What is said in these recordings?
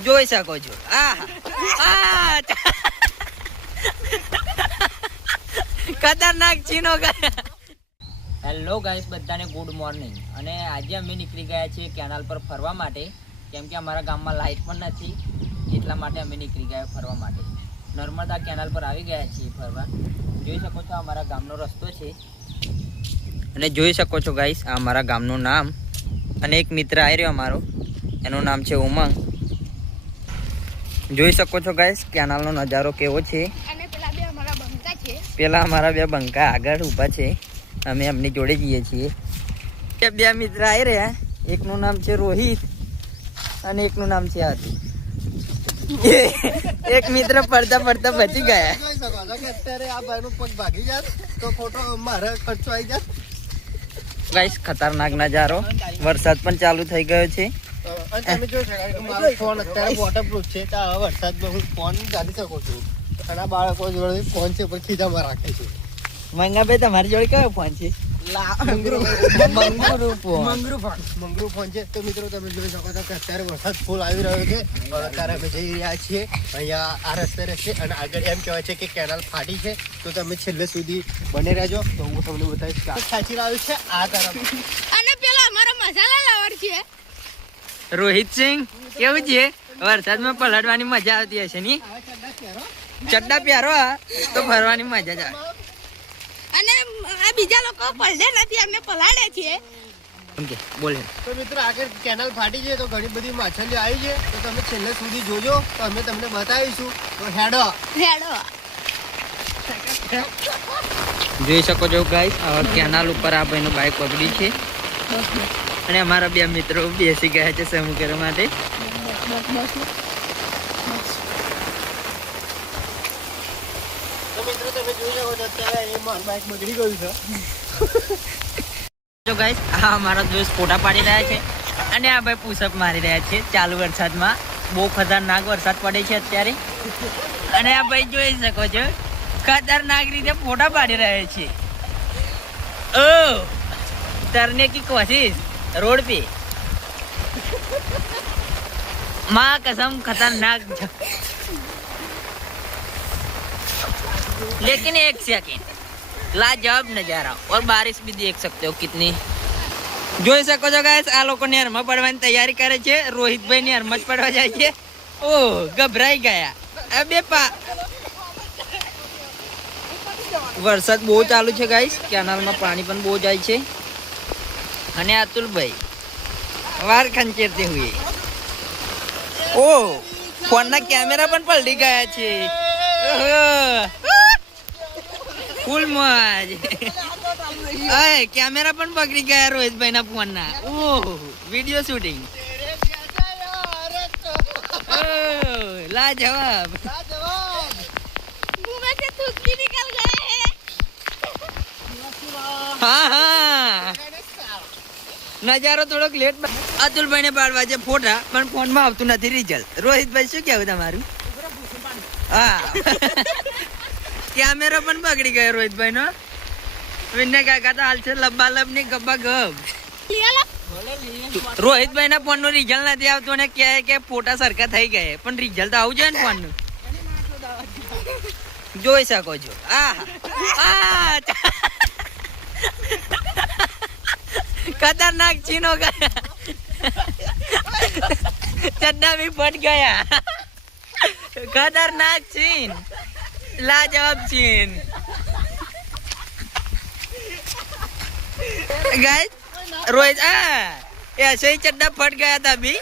જોઈ શકો છો. ખતરનાક ચીનો ગયા. હેલો ગાઈસ, બધાને ગુડ મોર્નિંગ. અને આજે અમે નીકળી ગયા છીએ કેનાલ પર ફરવા માટે, કેમ કે અમારા ગામમાં લાઇટ પણ નથી, એટલા માટે અમે નીકળી ગયા ફરવા માટે. નર્મદા કેનાલ પર આવી ગયા છીએ ફરવા. જોઈ શકો છો અમારા ગામનો રસ્તો છે. અને જોઈ શકો છો ગાઈસ, આ અમારા ગામનું નામ. અને એક મિત્ર આવી રહ્યો અમારો, એનું નામ છે ઉમંગ. જોઈ શકો છો ગાઈસ, કેનાલનો નજારો કેવો છે. અને પેલા અમારા બે બંકા આગળ ઊભા છે, અમે એમની જોડે જઈએ છીએ. બે મિત્ર આવી રહ્યા, એકનું નામ છે રોહિત અને એકનું નામ છે હાથી. એક મિત્ર પડતા પડતા બચી ગયા. અત્યારે આ ભાઈનો પગ ભાગી જાય તો ફોટો મારે ખર્ચો આવી જાય. ગાઈસ, ખતરનાક નજારો. વરસાદ પણ ચાલુ થઈ ગયો છે. તમે જોઈ શકો કે મારો ફોન અત્યારે વોટરપ્રૂફ છે, તો આ વરસાદમાં હું ફોન કાઢી શકું છું. અને આ બાળકો જોડે ફોન છે પણ ખીજામાં રાખે છે. મંગાભાઈ, તમારી જોડે કયો ફોન છે? મંગરૂ ફોન છે. તો મિત્રો તમે જોઈ શકો છો કે અત્યારે વરસાદ ફૂલ આવી રહ્યો છે. અત્યારે અમે જઈ રહ્યા છીએ અહીંયા આ રસ્તે રસ્તે, અને આગળ એમ કહેવાય છે કે કેનાલ ફાટી છે. તો તમે છેલ્લે સુધી બને રહેજો, તો હું તમને બતાવીશ. ખેંચી રહ્યું છે આ તરફ. અને પેલા અમારો મસાલા લાવર છે રોહિત સિંહ, કેવું છે? વરસાદમાં પલટવાની મજા આવતી હશે ની? ચડ્ડા પહેરો તો ફરવાની મજા જ આવે. અને આ બીજા લોકો પલડે નથી, અમે પલાડે છીએ. ઓકે, બોલે. તો મિત્રો આગળ કેનાલ ફાટી છે, તો ઘણી બધી માછલીઓ આવી છે. તો તમે છેલ્લે સુધી જોજો, તો અમે તમને બતાવીશું. તો હેડો હેડો. જોઈ શકો છો ગાઈસ, કેનાલ ઉપર આ ભાઈનું બાઇક પકડી છે. અને અમારા બે મિત્રો બેસી ગયા છે સમૂહ કરવા માટે. તો મિત્રો તમે જોઈ શકો છો અત્યારે એ મારું બાઇક બગડી ગયું છે. તો ગાઈસ, આ અમારા દોસ્ત ફોટા પાડી રહ્યા છે અને આ ભાઈ પુશઅપ મારી રહ્યા છે ચાલુ વરસાદમાં. બહુ ખતરનાક વરસાદ પડે છે અત્યારે. અને આ ભાઈ જોઈ શકો છો ખતરનાક રીતે ફોટા પાડી રહ્યા છે. ઓ તરને કી કોશિશ रोड पे माँ कसम खतरनाक. लेकिन एक सेकंड, लाजवाब नजारा. और बारिश भी देख सकते हो कितनी. જોઈ શકો છો ગાઈસ, આ લોકો નેરમાં પડવાની તૈયારી કરે છે. રોહિતભાઈ નેરમાં જ પડવા જાય છે. ઓ ગભરાઈ ગયા. આ બે વરસાદ બહુ ચાલુ છે ગાઈસ, કેનાલમાં પાણી પણ બહુ જાય છે. અને અતુલભાઈ વાર ખંચેરતે હુએ. ઓ ફોનના કેમેરા પણ પલટી ગયા છે. ફૂલ મોજ. કેમેરા પણ પકડી ગયા રોહિતભાઈ ના ફોનના. ઓહ, વિડીયો શૂટિંગ. લાજવાબ. मुंह से थूक निकल गए हैं. હા હા, નજારો થોડોક લેટ. અતુલભાઈ ને પાડવા છે ફોટા, પણ ફોનમાં આવતું નથી રિઝલ્ટ. રોહિતભાઈ, શું કેવું તમારું? હા, કેમેરા પણ બગડી ગયો રોહિતભાઈ નો. વિનય કાકા તો હાલ છે લબાલબ ની ગબ્બા ગબ. રોહિતભાઈ ના ફોન નું રિઝલ્ટ નથી આવતું અને કહે કે ફોટા સરખા થઈ ગયા, પણ રિઝલ્ટ આવું જોઈએ ને ફોન નું. જોઈ શકો છો. खतरनाक चीन हो गया. चड्डा भी फट गया. खतरनाक चीन, लाजवाब चीन. गाइस, रोहित ऐसे ही चड्डा फट गया था अभी.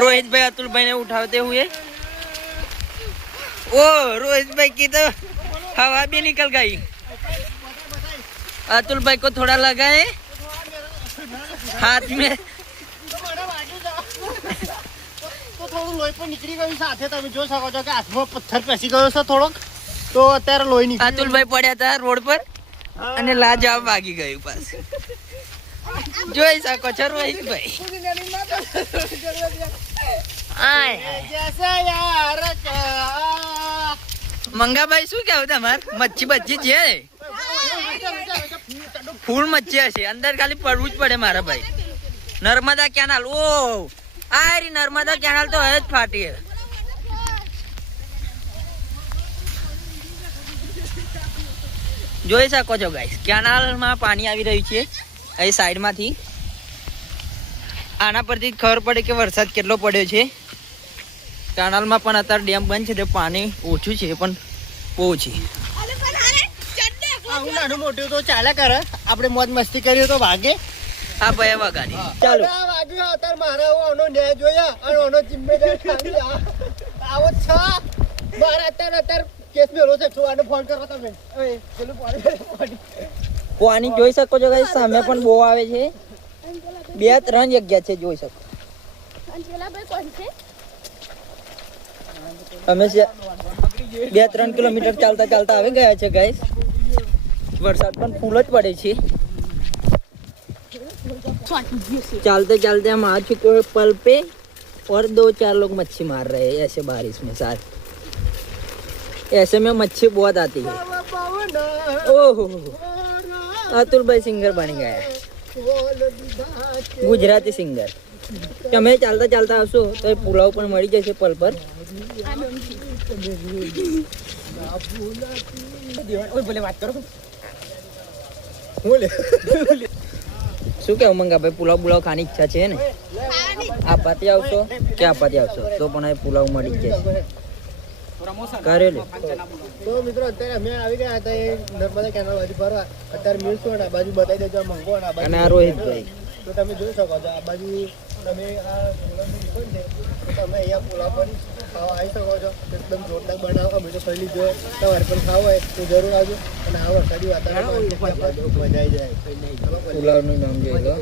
रोहित भाई अतुल भाई ने उठाते हुए. ओ रोहित भाई की तो हवा भी निकल गई. अतुल भाई को थोड़ा लगा है हाथ में. તો થોડું લોહી પણ નીકળી ગયું સાથે. તમે જોઈ શકો છો કે હાથમાં પથ્થર પેસી ગયો છે થોડોક, તો અત્યારે લોહી નીકળી. અતુલભાઈ પડ્યા હતા રોડ પર અને લાજવાબ વાગી ગયું પાછું. જોઈ શકો છો રોહિતભાઈ. મંગાભાઈ, શું કેવું તમારે? મચ્છી બચ્છી છે? ફૂલ મચ્છી હશે અંદર, ખાલી પડવું જ પડે મારા ભાઈ. નર્મદા કેનાલ, ઓ આ રી નર્મદા કેનાલ તો હે જ ફાટી. જોઈ શકો છો ગાઈસ, કેનાલમાં પાણી આવી રહ્યું છે અહીં સાઈડમાંથી. આના પરથી જ ખબર પડે કે વરસાદ કેટલો પડ્યો છે. કેનાલમાં પણ અત્યારે ડેમ બંધ છે, તો પાણી ઓછું છે પણ બહુ છે. આવું નાનું મોટું તો ચાલે કરે, આપણે મોજ મસ્તી કરીએ તો વાગે. આ ભાઈ વગાડી ચાલો. આ વાગ્યું અત્યારે મારા આનો ન્યાય જોયા અને આનો જિમ્મેદાર ખાલી આવો છ. મારા અત્યારે કેસ મેળો છે, આને ફોન કરો તમે. પેલું પાણી જોઈ શકો છો ગાઈસ, સામે પણ બહુ આવે છે. 2-3 જગ્યા છે, જોઈ શકો. અમે 2-3 કિલોમીટર ચાલતા ચાલતા આવી ગયા છે ગાઈસ. વરસાદ પણ ફૂલ જ પડે છે. चलते चलते हम आ चुके हैं पल पे और 2-4 लोग मच्छी मार रहे हैं ऐसे बारिश में साथ. ऐसे में मच्छी बहुत आती है. ओहो अतुल भाई सिंगर बन गया, गुजराती सिंगर. તમે ચાલતા ચાલતા આવશો તો એ પુલાવ પણ મળી જશે પલ પર. શું કેવું મંગાભાઈ, પુલાવ બુલાવ ખાવાની ઈચ્છા છે ને? આપાથી આવશો કે આપાથી આવશો તો પણ એ પુલાવ મળી જ જશે. કરેલું તો મિત્રો અત્યારે અમે આવી ગયા હતા એ નર્મદા કેનાલ બાજુ ફરવા. અત્યારે મિલશું આ બાજુ બતાવી દેજો મંગો અને આ રોહિતભાઈ. તો તમે જોઈ શકો છો આ બાજુ તમે આ મિલશું છે તો તમે અહીંયા પુલાવ પણ ખાવા આવી શકો છો. એકદમ જોરદાર બનાવો. અમે તો પહેલી જો તમારે પણ ખાવો હોય તો જરૂર આવજો. અને આ વરસાદી વાતાવરણ મજા આવી જાય. પુલાવનું નામ જોઈ લો,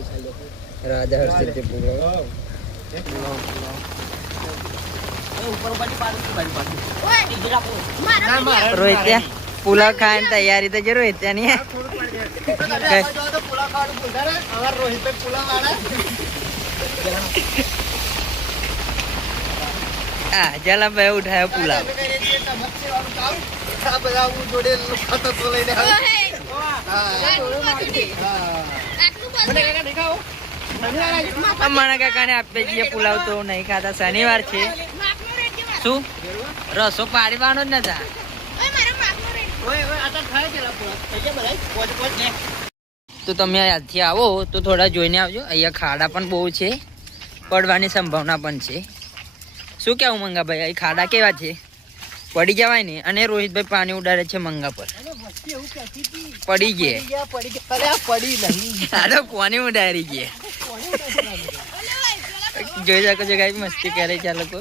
રાજા હર્ષિત પુલાવ. રોહિત પુલાવ ખાવાની તૈયારી તો છે રોહિત ની. હા જલા ભાઈ ઉઠાયો પુલાવ. અમારા કાકાને આપે છીએ પુલાવ તો નહીં ખાતા. શનિવાર છે શું રસો પાડવાનો જ નતા. તો તમે આજથી આવો તો થોડા જોઈને આવજો. અહીંયા ખાડા પણ બહુ છે, પડવાની સંભાવના પણ છે. શું કેવું મંગાભાઈ, અહીં ખાડા કેવા છે? પડી જવાય ને. અને રોહિતભાઈ પાણી ઉડાડે છે મંગા પર. પડી ગયા પાણી ઉડાડી ગયા. જોઈ શકો છો ગાઈસ, મસ્તી કરે છે આ લોકો.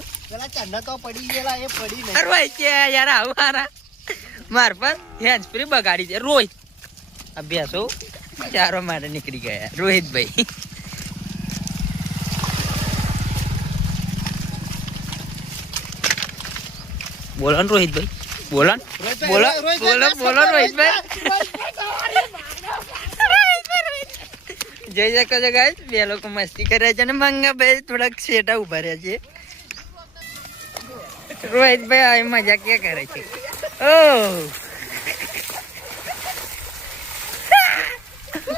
યાર આવું હારા માર પર હેન્ડ સ્પ્રે બગાડી છે. રોહિત અભ્યાસો ચારો માટે નીકળી ગયા રોહિતભાઈ. બોલો ને રોહિતભાઈ, બોલો બોલો બોલો બોલો રોહિતભાઈ. જોઈ શકો છો ગાઈસ, બે લોકો મસ્તી કરે છે અને મંગાભાઈ થોડાક સેટા ઉભા રહ્યા છે. રોહિતભાઈ આ મજા ક્યાં કરે છે? ઓહ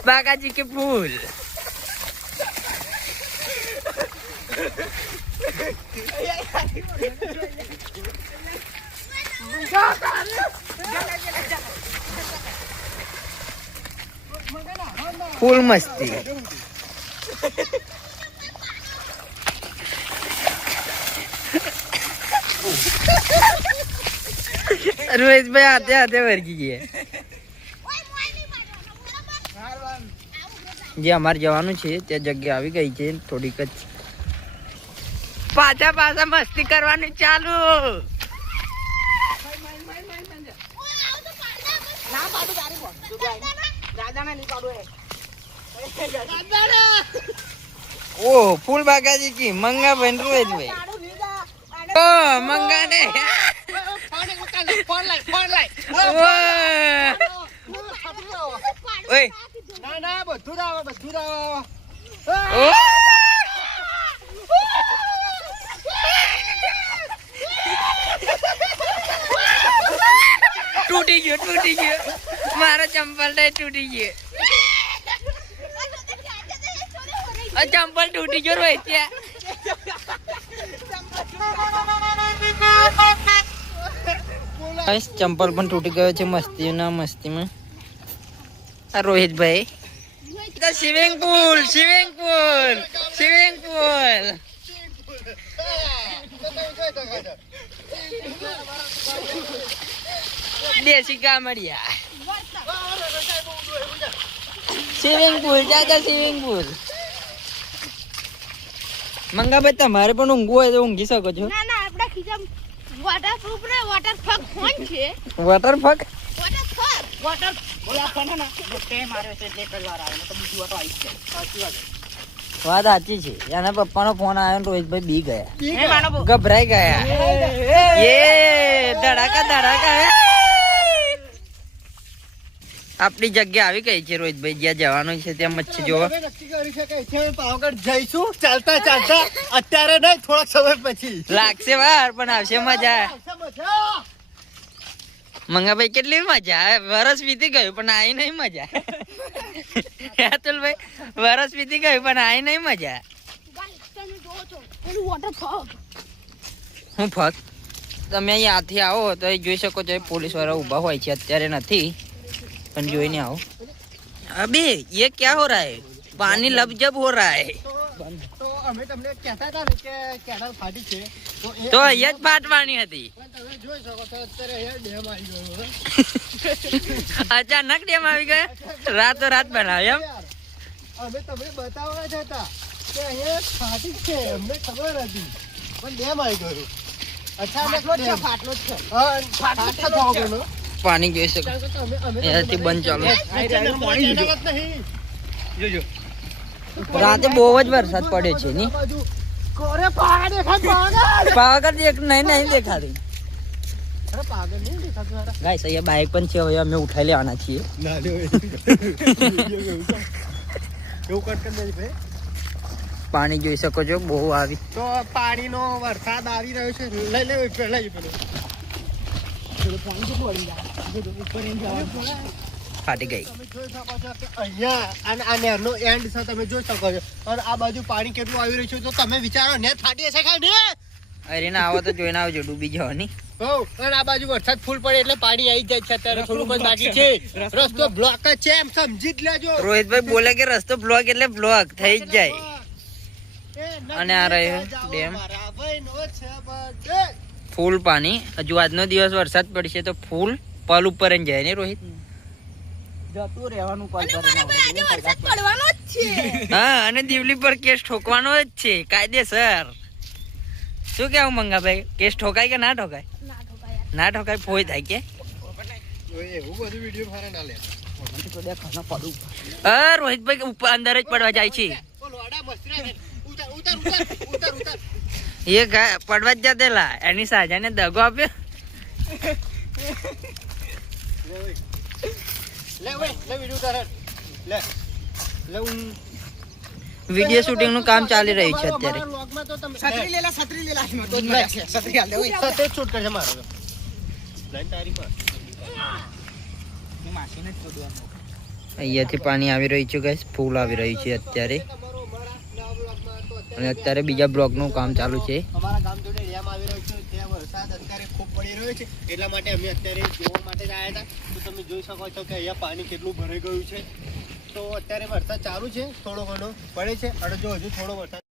બાગાજી કે ફૂલ. ફૂલ મસ્તી. રોહિતભાઈ હાથે હાથે વર્ગી ગયા. જે અમારે જવાનું છે ત્યાં જગ્યા આવી ગઈ છે થોડીક જ. પાછા પાછા મસ્તી કરવાનું ચાલુ. ઓ ફૂલ બાગાજી કી મંગા ભાઈ રોહિતભાઈ. ઓ મંગા ને ઓય ના બધું આવે બધું આવે. તૂટી ગયો મારો ચંપલ તૂટી ગયો. આ ચંપલ તૂટી ગયો રોહિત ત્યાં. ચંપલ પણ તૂટી ગયો છે મસ્તીમાં. આ રોહિતભાઈ સ્વિમિંગ પુલ. દેશી ગામડિયા સ્વિમિંગ પુલ. મંગાભાઈ તમારે પણ ઊંઘવું હોય તો ઊંઘી શકો છો. ના આપડા ખીચા વોટરપ્રૂફ ને વોટરફોક ફોન છે. વોટરફોક વાત સાચી છે. એના પપ્પાનો ફોન આવ્યો ને રોહિતભાઈ બી ગયા, ગભરાઈ ગયા. ધડાકા આપણી જગ્યા આવી ગઈ છે રોહિતભાઈ, જ્યાં જવાનું છે ત્યાં મચ્છી જોવા. નક્કી કરી શકાય છે પાવાગઢ જઈશું ચાલતા અત્યારે નહીં, થોડાક સમય પછી લાગશે વાર પણ આવશે મજા. મંગાભાઈ કેટલી મજા આવે. વરસ વીતી ગયું પણ આઈ નહીં મજા. અતુલભાઈ વરસ વીતી ગયું પણ આઈ નહીં મજા. હું ફક્ત તમે અહીંયાથી આવો તો એ જોઈ શકો છો, પોલીસ વાળા ઉભા હોય છે. અત્યારે નથી પણ જોઈને આવો. અબે ये क्या हो रहा है? पानी लबजब हो रहा है. તો અમે તમને કહેતા હતા ને કે કેનાલ ફાટી છે, તો અહીંયા જ ફાટવાની હતી. પણ તમે જોઈ શકો છો અત્યારે અહીંયા ડેમ આવી ગયો. અચાનક ડેમ આવી ગયો, રાતો રાત બનાવ્યો એમ. અમે તમને બતાવવા જ હતા કે અહીંયા ફાટી છે, અમને ખબર હતી પણ ડેમ આવી ગયો. અચાનક ફાટલો જ છે. હા, ફાટલો જ ગયો. પાણી જોઈ શકો એનાથી બંધ ચાલુ. રાતે બહુ જ વરસાદ પડ્યો છે ની. પાવાગઢ નહીં દેખાતું. ગાઈસ અહીંયા બાઈક પણ છે, હવે અમે ઉઠાઈ લેવાના છીએ. પાણી જોઈ શકો છો બહુ આવી. તો પાણીનો વરસાદ આવી રહ્યો છે. લઈ લે ફાટી ગઈ. તમે જોઈ શકો છો કે અહીંયા અને આ નહેરનો એન્ડ છે, તમે જોઈ શકો છો. અને આ બાજુ પાણી કેટલું આવી રહ્યું છે તો તમે વિચારો નેર ફાટી હશે કે નહીં? અરે ના આવો તો જોઈને આવજો, ડૂબી જવાની. હો, અને આ બાજુ વરસાદ ફૂલ પડે એટલે પાણી આવી જાય છે. અત્યારે થોડુંક જ બાકી છે, રસ્તો બ્લોક જ છે, એમ સમજી જ લેજો. રોહિતભાઈ બોલે કે રસ્તો બ્લોક એટલે બ્લોક થઈ જ જાય. અને આ રહ્યો ડેમ. ફૂલ પાણી. હજુ આજનો દિવસ વરસાદ પડશે તો ફૂલ પલ ઉપર જ જાય ને રોહિત. જતું રહેવાનું વરસાદ પડવાનો જ છે. હા, અને દીવલી પર કેસ ઠોકવાનો જ છે કાયદેસર. શું કેવું મંગાભાઈ, કેસ ઠોકાય કે ના ઠોકાય? ના ઠોકાય ફોય થાય કે. એવું બધું વિડીયો ફારે ના લે. રોહિતભાઈ ઉપર અંદર જ પડવા જાય છે. એ પડવા જ જતેલા એની સાજાને દગો આપ્યો. વિડીયો શૂટિંગ નું કામ ચાલી રહ્યું છે અત્યારે. અહીંયાથી પાણી આવી રહ્યું છે ગાઈસ, ફૂલ આવી રહ્યું છે અત્યારે. અને અત્યારે બીજા બ્લોક નું કામ ચાલુ છે. અમારા ગામ જોડે ડેમ આવી રહ્યો છે, ત્યાં વરસાદ અત્યારે ખૂબ પડી રહ્યો છે, એટલા માટે અમે અત્યારે જોવા માટે જ આવ્યા હતા. તો તમે જોઈ શકો છો કે અહીંયા પાણી કેટલું ભરાઈ ગયું છે. તો અત્યારે વરસાદ ચાલુ છે, થોડો ઘણો પડે છે, અને જો હજુ થોડો વરસાદ